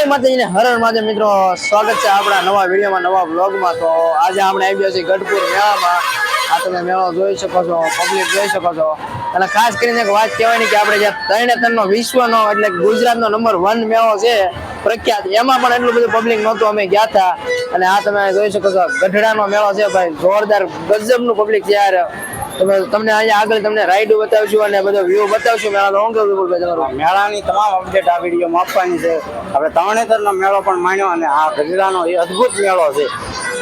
જય માતાજીને હરણ માતા મિત્રો. સ્વાગત છે આપણા નવા વિડીયોમાં, નવા બ્લોગમાં તો આજે આપણે આવી ગયા છીએ ગઢપુર મેળામાં. આ તમે મેળો જોઈ શકો છો પબ્લિક જોઈ શકો છો. અને ખાસ કરીને એક વાત કહેવાની કે આપણે જે ત્રણે વિશ્વનો એટલે ગુજરાતનો નંબર વન મેળો છે, પ્રખ્યાત, એમાં પણ એટલું બધું પબ્લિક નહોતું, અમે ગયા હતા. અને આ તમે જોઈ શકો છો, ગઢડાનો મેળો છે, ભાઈ, જોરદાર ગજબનું પબ્લિક છે યાર. તમે તમને અહીંયા આગળ તમને રાઈડ બતાવશું અને બધો વ્યૂ બતાવશું મેળા હું કેવું વિપુલભાઈ તમારું? મેળાની તમામ અપડેટ આ વિડીયોમાં આપવાની છે. આપણે તરણેતરનો મેળો પણ માણ્યો અને આ ગઢડાનો એ અદ્ભુત મેળો છે.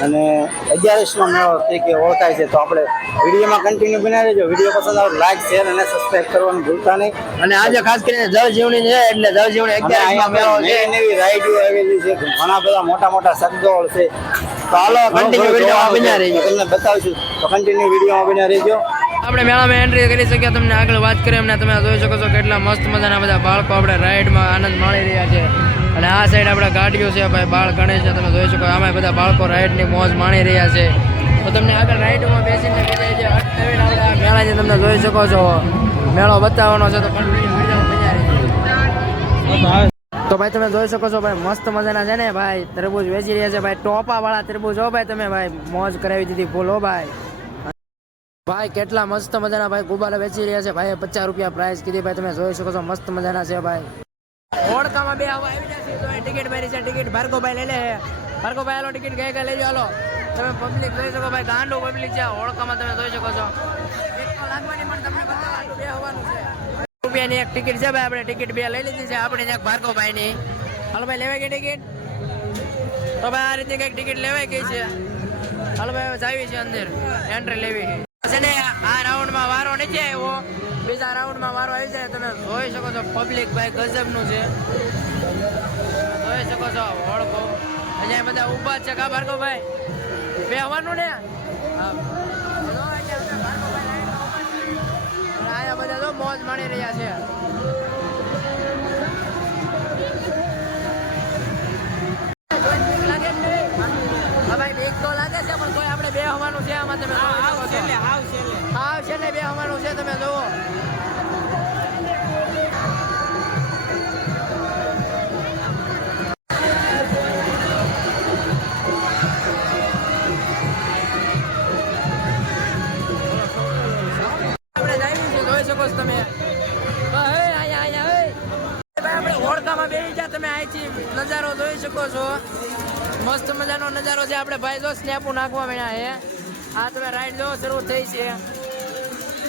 અને અગિયારસનો મેળો તરીકે ઓળખાય છે. તો આપણે વિડીયોમાં કન્ટિન્યુ બનાવી દેજો વીડિયો પસંદ આવે લાઈક શેર અને સબસ્ક્રાઈબ કરવાનું ભૂલતા નહીં. અને આજે ખાસ કરીને જળ જીવણી છે એટલે જળ જીવણી અગિયાર મેળો છે. નવી રાઈડો આવેલી છે. ઘણા બધા મોટા મોટા શબ્દો છે. હાલો કન્ટિન્યુ વિડીયોમાં બન્યા રહીજો. તમને બતાવીશું. તો કન્ટિન્યુ વિડીયોમાં બન્યા રહેજો. આપણે મેળામાં એન્ટ્રી કરી શકીએ તમને આગળ વાત કરીએ એમને તમે જોઈ શકો છો કેટલા મસ્ત મજાના બધા બાળકો આપણે રાઈડમાં આનંદ માણી રહ્યા છે. અને આ સાઈડ આપણે ગાડીઓ છે ભાઈ બાળ ગણેશ છે તમે જોઈ શકો આમાં બધા બાળકો રાઈડની મોજ માણી રહ્યા છે. તો તમને આગળ રાઈડમાં બેસીને બધા જે આપણે આ મેળા છે તમને જોઈ શકો છો. મેળો બતાવવાનો છે તો ભાઈ, તમે જોઈ શકો છો ભાઈ, મસ્ત મજાના છે ને ભાઈ તરબૂજ વેચી રહ્યા છે ભાઈ ટોપા વાળા તરબૂજ હો ભાઈ તમે ભાઈ, મોજ કરાવી દીધી બોલો ભાઈ. ભાઈ, કેટલા મસ્ત મજાના ભાઈ, ગુબારા વેચી રહ્યા છે ભાઈ, પચાસ રૂપિયા પ્રાઇસ કીધી ભાઈ, તમે જોઈ શકો છો મસ્ત મજાના છે ભાઈ. ઓળખામાં બે આવા આવી જશે ટિકિટ ભરી છે, ટિકિટ ભાર્ગવ ભાઈ લઈ લે ભાર્ગવ ભાઈ હાલો, ટિકિટ ગઈ ગઈ લઈ જાઓ તમે પબ્લિક જોઈ શકો ભાઈ, ગાંડો પબ્લિક છે ઓળખામાં તમે જોઈ શકો છો. એક લાગવાની પણ તમને બતાવવાનું, બે હોવાનું છે. રૂપિયાની એક ટિકિટ છે ભાઈ, આપણે ટિકિટ બે લઈ લીધી છે. આપણે એક ભાર્ગવ ભાઈની હાલો ભાઈ, લેવાય ગઈ ટિકિટ? તો ભાઈ, આ રીતે કંઈક ટિકિટ લેવાય ગઈ છે. હાલો ભાઈ જાવી છે અંદર. એન્ટ્રી લેવી છે. ને, આ રાઉન્ડમાં વારો નથી આવ્યો. બીજા રાઉન્ડમાં વારો આવી જાય. તમે જોઈ શકો છો પબ્લિક ભાઈ ગજબનું છે. જોઈ શકો છો ઓળખો અહીંયા બધા ઊભા છે, કા ભાર્ગવભાઈ? બે આવવાનું ને? હા. મોજ માણી રહ્યા છે. બે હવાનું છે આમાં તમે. હાવ છેલ્લે બે હવાનું છે તમે જુઓ શકો છો. મસ્ત મજાનો નજારો છે. આપણે ભાઈ જો સ્નેપો નાખવા મળ્યા હે આ તમે રાઈડ જો, શરૂ થઈ છે.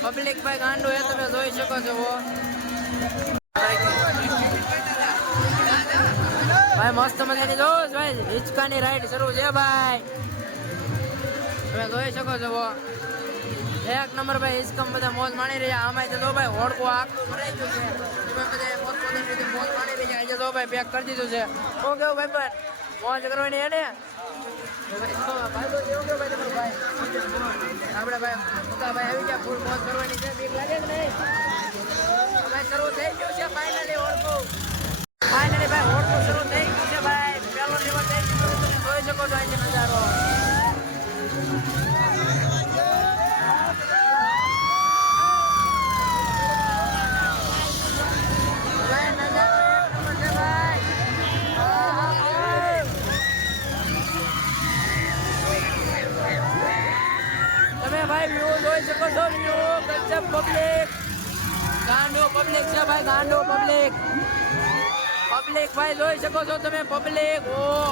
પબ્લિક ભાઈ ગાંડો એ તમે જોઈ શકો છો. ભાઈ મસ્ત મજાની જો, ભાઈ હિચકાની રાઈડ શરૂ છે ભાઈ. તમે જોઈ શકો છો. એક નંબર ભાઈ હિસ્કમ બધા મોજ માણી રહ્યા. આમાં તો ભાઈ હોડકો આખું ભરાઈ ગયું છે. બધા પોતપોતાની રીતે મોજ માણી રહ્યા આજે તો ભાઈ પેક કરી દીધું છે. શું કેવું ભાઈ. પણ મોજ કરવાની એને આપણે ભાઈ મોટા ભાઈ આવી ગયા ફૂલ મોજ કરવાની છે. લાગે નહીં? ભાઈ, શરૂ થઈ ગયું છે ફાઇનલી ઓળખું. ફાઇનલી ભાઈ હોડકો શરૂ થઈ ગયું છે, ભાઈ. પહેલો દિવસ થઈ ગયું જોઈ શકો છો અહીંથી નજારો. તમે પબ્લિક ઓ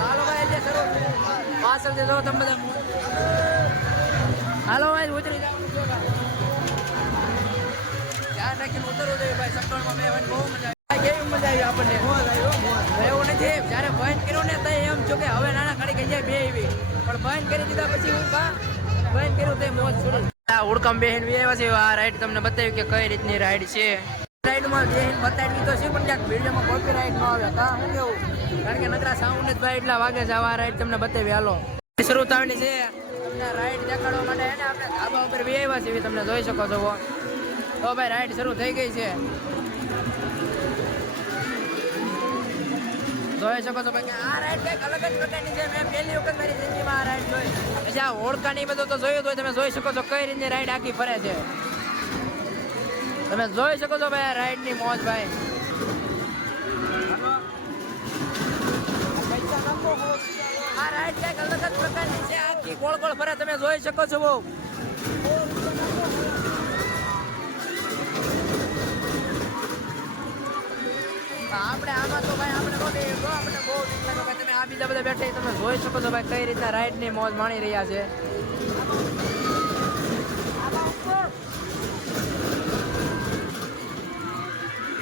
હાલો ભાઈ જો તમે હાલો ભાઈ, ઉતરી જાઓ. ધ્યાન રાખીને કેવી મજા આવી આપણને? એવું નથી. જ્યારે બંધ કર્યું ને તો એમ છો હવે નાના ખાલી બે એવી. પણ બંધ કરી દીધા પછી હું બંધ કર્યું તે ઉડકમ બેહીન બી આવ્યા છે. આ રાઈડ તમને બતાવ્યું કે કઈ રીતની રાઈડ છે. રાઈડમાં બેહીન બતાવી તો છે, પણ ક્યાંક વિડીયોમાં કોપી આવે. કા શું કેવું? કારણ કે નકરા સાઉન્ડ જ એટલા વાગે આવા રાઈડ તમને બતાવી હાલો. શરૂ થવાની છે. તમને રાઈડ દેખાડવા માટે આપણે ધાબા ઉપર બી આવ્યા છે તમે જોઈ શકો છો તો ભાઈ રાઈડ શરૂ થઈ ગઈ છે. જોઈ શકો છો ભાઈ આ રાઈડ કંઈક અલગ જ પ્રકારની છે. મેં પહેલી વખત મારી જિંદગીમાં આ રાઈડ જોઈ. પછી આ ઓળખા ને બધું તો જોયું તો તમે જોઈ શકો છો કઈ રીતે રાઈડ આખી ફરે છે. તમે જોઈ શકો છો ભાઈ રાઈડની મોજ ભાઈ. આ રાઈડ કંઈક અલગ જ પ્રકારની છે. આખી ગોળ ગોળ ફરે, તમે જોઈ શકો છો બહુ. આપણે આમાં તો ભાઈ, આપણે તો આપણે બહુ ભાઈ, તમે આ બીજા બધા બેઠા તમે જોઈ શકો છો ભાઈ કઈ રીતના રાઈડની મોજ માણી રહ્યા છે.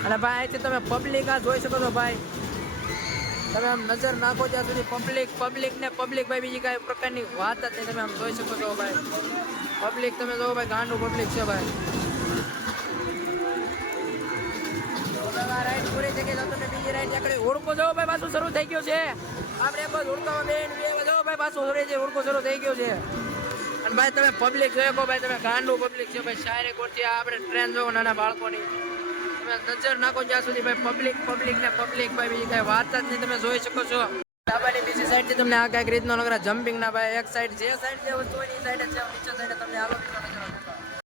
અને ભાઈ, અહીંથી તમે પબ્લિક આ જોઈ શકો છો ભાઈ. તમે આમ નજર નાખો ત્યાં સુધી પબ્લિક પબ્લિક ને પબ્લિક ભાઈ બીજી કાંઈ પ્રકારની વાત જ નહીં. તમે આમ જોઈ શકો છો ભાઈ. પબ્લિક તમે જોવો ભાઈ, ગાંડું પબ્લિક છે ભાઈ. રાઈડ પૂરી થઈ ગઈ તમે બીજી રાઈડ નીકળી ઓળખો જો ભાઈ, પાછું શરૂ થઈ ગયું છે. આપણે બસ બાજુ ઓળખામાં બેન બાજુ ભાઈ, પાછું ઓળખો શરૂ થઈ ગયું છે. અને ભાઈ, તમે પબ્લિક જોયો ભાઈ, તમે ગાંડું પબ્લિક છે ભાઈ. શાયરી કોરથી આપણે ટ્રેન જોવો નાના બાળકોની. નજર નાખો જ્યાં સુધી ભાઈ પબ્લિક પબ્લિક ને પબ્લિક ભાઈ બીજી કઈ વાત જ નહીં તમે જોઈ શકો છો. ડાબાની બીજી સાઈડથી તમને આ કંઈક રીતનો નગરા જમ્પિંગ ના ભાઈ, એક સાઈડ જે સાઈડ જે વસ્તુ હોય સાઈડ છે નીચે સાઈડ તમને આલો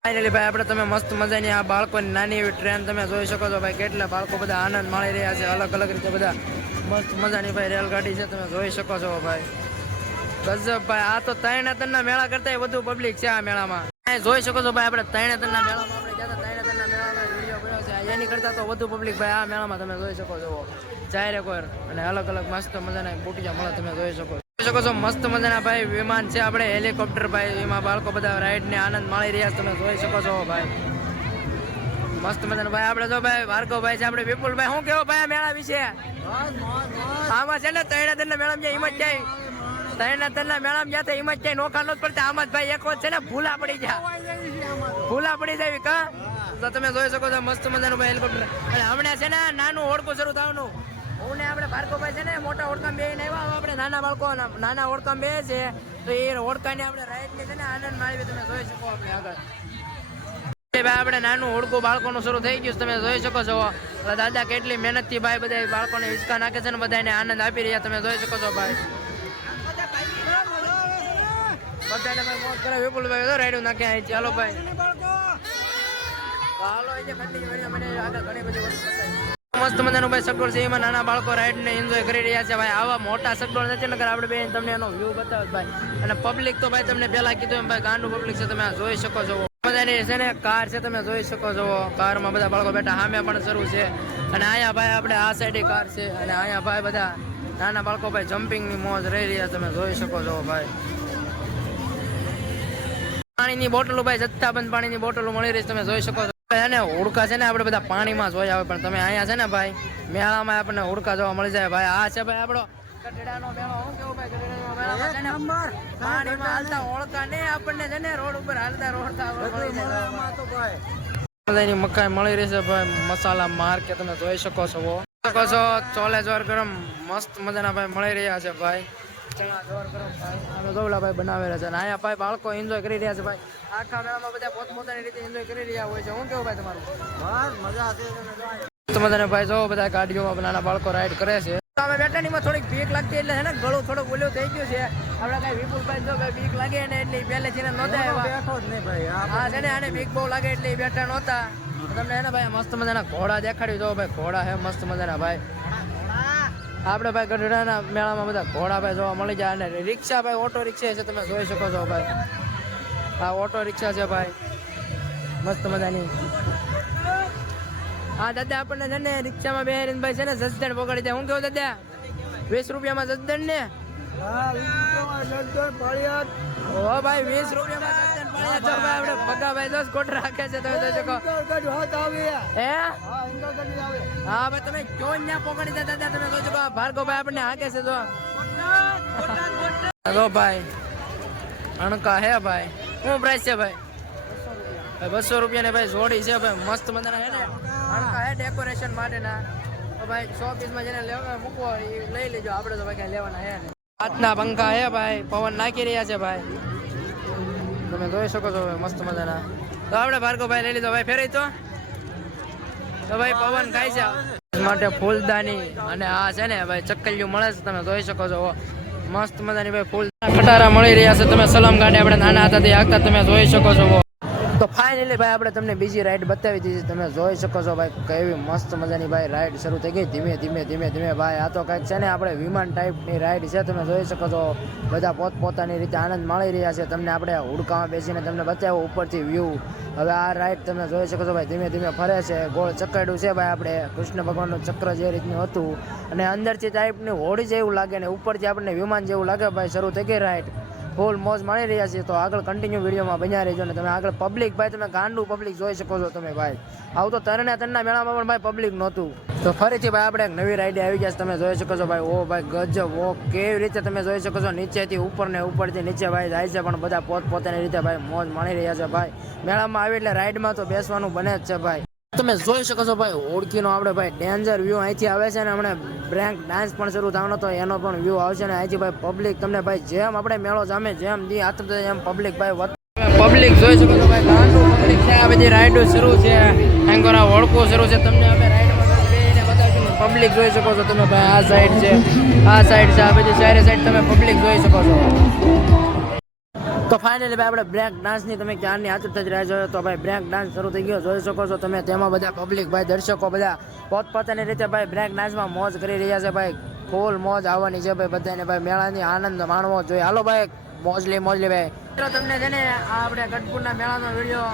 ફાઇનલી ભાઈ આપણે તમે મસ્ત મજાની આ બાળકોની નાની એવી ટ્રેન તમે જોઈ શકો છો ભાઈ, કેટલા બાળકો બધા આનંદ માણી રહ્યા છે, અલગ અલગ રીતે બધા મસ્ત મજાની ભાઈ રેલગાડી છે, તમે જોઈ શકો છો ભાઈ. ગજબ ભાઈ, આ તો ત્રણે મેળા કરતા વધુ પબ્લિક છે આ મેળામાં. જોઈ શકો છો ભાઈ આપણે ત્રણે મેળામાં આપણે ગયા હતા ત્રણે ત્રણના મેળાનો વીડિયો બનાવ્યો છે એની કરતા તો વધુ પબ્લિક ભાઈ. આ મેળામાં તમે જોઈ શકો છો. જાહેર કોર અને અલગ અલગ મસ્ત મજાના બુટિયા મળે તમે જોઈ શકો. જોઈ શકો છો મસ્ત મજાના ભાઈ વિમાન છે આપણે હેલિકોપ્ટર ભાઈ. એમાં બાળકો બધા રાઈડ ને આનંદ માણી રહ્યા છે તમે જોઈ શકો છો ભાઈ. મસ્ત મજાના ભાઈ. આપણે જો ભાઈ ભાર્ગવ ભાઈ છે આપણે વિપુલ ભાઈ શું કેવો ભાઈ આ મેળા વિશે? આમાં છે ને તૈયાર મેળા એમ હિંમત જાય ત્રણે ત્રણ મેળામાં જ્યાં હિંમત જાય નોખા નો પડતા. આમ જ ભાઈ એક છે ને ભૂલા પડી જાય ભૂલા પડી જાય તો તમે જોઈ શકો છો, મસ્ત મજાનું ભાઈ હમણાં છે ને નાનું ઓળખું શરૂ થવાનું. ને આપણે ભાર્ગવભાઈ છે ને મોટા ઓળખામ બે આવ્યા. આપણે નાના બાળકો નાના ઓળખામ બે છે તો એ ઓળખાની આપણે રાઈડની છે ને આનંદ માળવી તમે જોઈ શકો આપણે આગળ. ભાઈ, આપણે નાનું ઓળખું બાળકોનું શરૂ થઈ ગયું તમે જોઈ શકો છો. દાદા કેટલી મહેનતથી ભાઈ બધા બાળકોને હિંચકા નાખે છે ને બધાને આનંદ આપી રહ્યા. તમે જોઈ શકો છો ભાઈ. બધાને ભાઈ મોત કરે વિપુલભાઈ તો રાઈડું નાખે અહીં. ચાલો ભાઈ. હાલો અહીં જે મને આગળ ઘણી બધી વસ્તુ મસ્ત મજાનું ભાઈ સગડોળ છે. એમાં નાના બાળકો રાઈડ ને એન્જોય કરી રહ્યા છે ભાઈ. આવા મોટા સગડોળ નથી નગર આપણે બેન તમને એનો વ્યૂ બતાવે ભાઈ. અને પબ્લિક તો ભાઈ તમને પેલા કીધું એમ ભાઈ ગાંડું પબ્લિક છે તમે જોઈ શકો છો. મજાની છે ને કાર છે તમે જોઈ શકો છો. કારમાં બધા બાળકો બેઠા સામે પણ શરૂ છે. અને અહીંયા ભાઈ આપણે આ સાઈડે કાર છે. અને અહીંયા ભાઈ બધા નાના બાળકો ભાઈ જમ્પિંગની મોજ રહી રહ્યા તમે જોઈ શકો છો ભાઈ. પાણીની બોટલો ભાઈ જથ્થાબંધ પાણીની બોટલો મળી રહી છે તમે જોઈ શકો છો. ભાઈ હુડકા છે ને આપણે બધા પાણીમાં જોઈ આવે પણ તમે અહીંયા છે ને ભાઈ મેળામાં આપણને હુડકા જોવા મળી જાય. ભાઈ આ છે ભાઈ આપણો ગઢડાનો મેળો. શું કેવું ભાઈ ગઢડાનો મેળામાં છે ને પાણીમાં હાલતા ઓળકા ને આપણને છે ને રોડ ઉપર હાલતા રોડતા મળી જાય બધાની મકાઈ મળી રહી છે ભાઈ મસાલા માર તમે જોઈ શકો છો. શકો છો ચોલે ચોર ગરમ મસ્ત મજાના ભાઈ મળી રહ્યા છે ભાઈ. અમે જોવલા બનાવેલા છે અને અહીંયા ભાઈ બાળકો એન્જોય કરી રહ્યા છે ભાઈ. આખા મેળામાં બધા પોતપોતાની રીતે એન્જોય કરી રહ્યા હોય છે. હું કેવું ભાઈ તમારું? મસ્ત મજાના ભાઈ જો બધા ગાડીઓમાં નાના બાળકો રાઈડ કરે છે. અમે બેઠાનીમાં થોડીક બીક લાગતી એટલે છે ને ગળું થોડુંક ઓલું થઈ ગયું છે. આપણે કઈ વિપુલભાઈ જો કઈ બીક લાગે ને એટલે પહેલેથી ને નહોતા આવ્યા. હા છે ને આને બીક બહુ લાગે એટલે બેઠા નહોતા. તમને એને ભાઈ મસ્ત મજાના ઘોડા દેખાડી જો ભાઈ ઘોડા હે મસ્ત મજાના ભાઈ. આપણે ભાઈ ગઢડાના મેળામાં બધા ઘોડા ભાઈ જોવા મળી જાય અને રિક્ષા ભાઈ ઓટો રિક્ષા છે તમે જોઈ શકો છો ભાઈ. આ ઓટો રિક્ષા છે ભાઈ. મસ્ત મજાની. હા દાદા આપણને છે ને રિક્ષામાં બેહીને ભાઈ છે ને જસદણ પકડી દે. હું કેવું દાદા? વીસ રૂપિયામાં જસદણ ને ઓ ભાઈ વીસ રૂપિયામાં આપણે ભગાભાઈ દસ કોટ રાખે છે તમે જોઈ શકો. હે હા? ભાઈ તમે ક્યો ન્યા પકડી દેતા ત્યાં તમે જોઈ શકો ભાર્ગવભાઈ આપણને હાકે છે તો જો ભાઈ અણકા હે ભાઈ શું પ્રાઇસ છે ભાઈ? બસો રૂપિયા ને ભાઈ જોડી છે ભાઈ મસ્ત મજાના હે ને? અણકા હે ડેકોરેશન માટેના. ભાઈ સો પીસમાં જેને લેવા મૂકવો એ લઈ લેજો. આપણે તો ભાઈ કાંઈ લેવાના હે ને હાથના પંખા હે ભાઈ પવન નાખી રહ્યા છે ભાઈ. તમે જોઈ શકો છો મસ્ત મજાના. તો આપણે ભાર્ગવભાઈ લઈ લીધો ભાઈ ફેરી તો? તો ભાઈ પવન ખાય છે. માટે ફૂલદાની અને આ છે ને ભાઈ ચક્કલિયું મળે છે તમે જોઈ શકો છો. મસ્ત મજાની ભાઈ ફૂલ કટારા મળી રહ્યા છે. તમે સલામ ગાડી આપણે નાના હતા તે આગતા તમે જોઈ શકો છો. તો ફાઇનલી ભાઈ, આપણે તમને બીજી રાઈડ બતાવી દીધી. તમે જોઈ શકો છો ભાઈ, કેવી મસ્ત મજાની ભાઈ રાઈડ શરૂ થઈ ગઈ. ધીમે ધીમે ધીમે ધીમે ભાઈ, આ તો કંઈક છે ને, આપણે વિમાન ટાઈપની રાઈડ છે. તમે જોઈ શકો છો, બધા પોતપોતાની રીતે આનંદ માણી રહ્યા છે. તમને આપણે હુડકામાં બેસીને તમને બતાવ્યો ઉપરથી વ્યૂ હવે આ રાઈડ તમે જોઈ શકો છો ભાઈ, ધીમે ધીમે ફરે છે. ગોળ ચક્કરડું છે ભાઈ આપણે. કૃષ્ણ ભગવાનનું ચક્ર જે રીતનું હતું. અને અંદરથી ટાઈપની હોડી જેવું લાગે ને ઉપરથી આપણને વિમાન જેવું લાગે ભાઈ, શરૂ થઈ ગઈ રાઈડ ફૂલ મોજ માણી રહ્યા છીએ. તો આગળ કન્ટિન્યુ વિડીયોમાં બન્યા રહેજો ને તમે આગળ પબ્લિક ભાઈ, તમે ગાંડું પબ્લિક જોઈ શકો છો તમે ભાઈ. આવું તો તરણે તરના મેળામાં પણ ભાઈ પબ્લિક નહોતું. તો ફરીથી ભાઈ આપણે એક નવી રાઈડ આવી ગયા તમે જોઈ શકો છો ભાઈ, ઓ ભાઈ ગજબ, ઓ કેવી રીતે તમે જોઈ શકો છો. નીચેથી ઉપર ને ઉપરથી નીચે ભાઈ જાય છે, પણ બધા પોત પોતાની રીતે ભાઈ મોજ માણી રહ્યા છે ભાઈ. મેળામાં આવી એટલે રાઈડમાં તો બેસવાનું બને જ છે ભાઈ. તમે જોઈ શકો છો ભાઈ, ઓળખીનો આપણે ભાઈ ડેન્જર વ્યૂ અહીંથી આવે છે ને હમણાં બ્રેન્ક ડાન્સ પણ શરૂ થવાનો તો એનો પણ વ્યૂ આવશે ને અહીંથી ભાઈ પબ્લિક તમને ભાઈ જેમ આપણે મેળો જામે જેમ દી હાથ એમ પબ્લિક ભાઈ પબ્લિક જોઈ શકો છો ભાઈ, ગાંડું પબ્લિક છે. આ બધી રાઈડો શરૂ છે. એંગોરા ઓળખો શરૂ છે. તમને અમે રાઈડમાં પબ્લિક જોઈ શકો છો તમે ભાઈ, આ સાઈડ છે, આ સાઈડ છે, આ બધી ચારે સાઈડ તમે પબ્લિક જોઈ શકો છો. તો ફાઇનલી ભાઈ આપણે બ્રેક ડાન્સની તમે ક્યારની આતુરતા જ રહ્યા છો? તો ભાઈ બ્રેક ડાન્સ શરૂ થઈ ગયો. જોઈ શકો છો તમે તેમાં બધા પબ્લિક ભાઈ, દર્શકો બધા પોતપોતાની રીતે ભાઈ બ્રેક ડાન્સમાં મોજ કરી રહ્યા છે ભાઈ. ફૂલ મોજ આવવાની છે ભાઈ બધાને ભાઈ. મેળાની આનંદ માણવો જોઈએ. હાલો ભાઈ મોજલી મોજલી ભાઈ. મિત્રો, તમને છે ને આપણે ગઢપુરના મેળાનો વીડિયો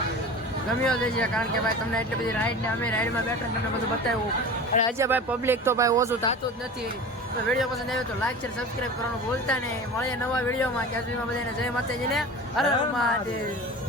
ગમ્યો જ છે કારણ કે ભાઈ તમને એટલી બધી રાઈડ ને અમે રાઈડમાં બેઠા તમને બધું બતાવ્યું. અને આજે ભાઈ પબ્લિક તો ભાઈ ઓછું થતું જ નથી. તો વીડિયો પસંદ આવ્યો તો લાઈક શેર સબસ્ક્રાઈબ કરવાનું ભૂલતા નહીં. મળીએ નવા વિડીયોમાં. ત્યાં સુધીમાં બધાને જય માતાજીને. હર મહાદેવ.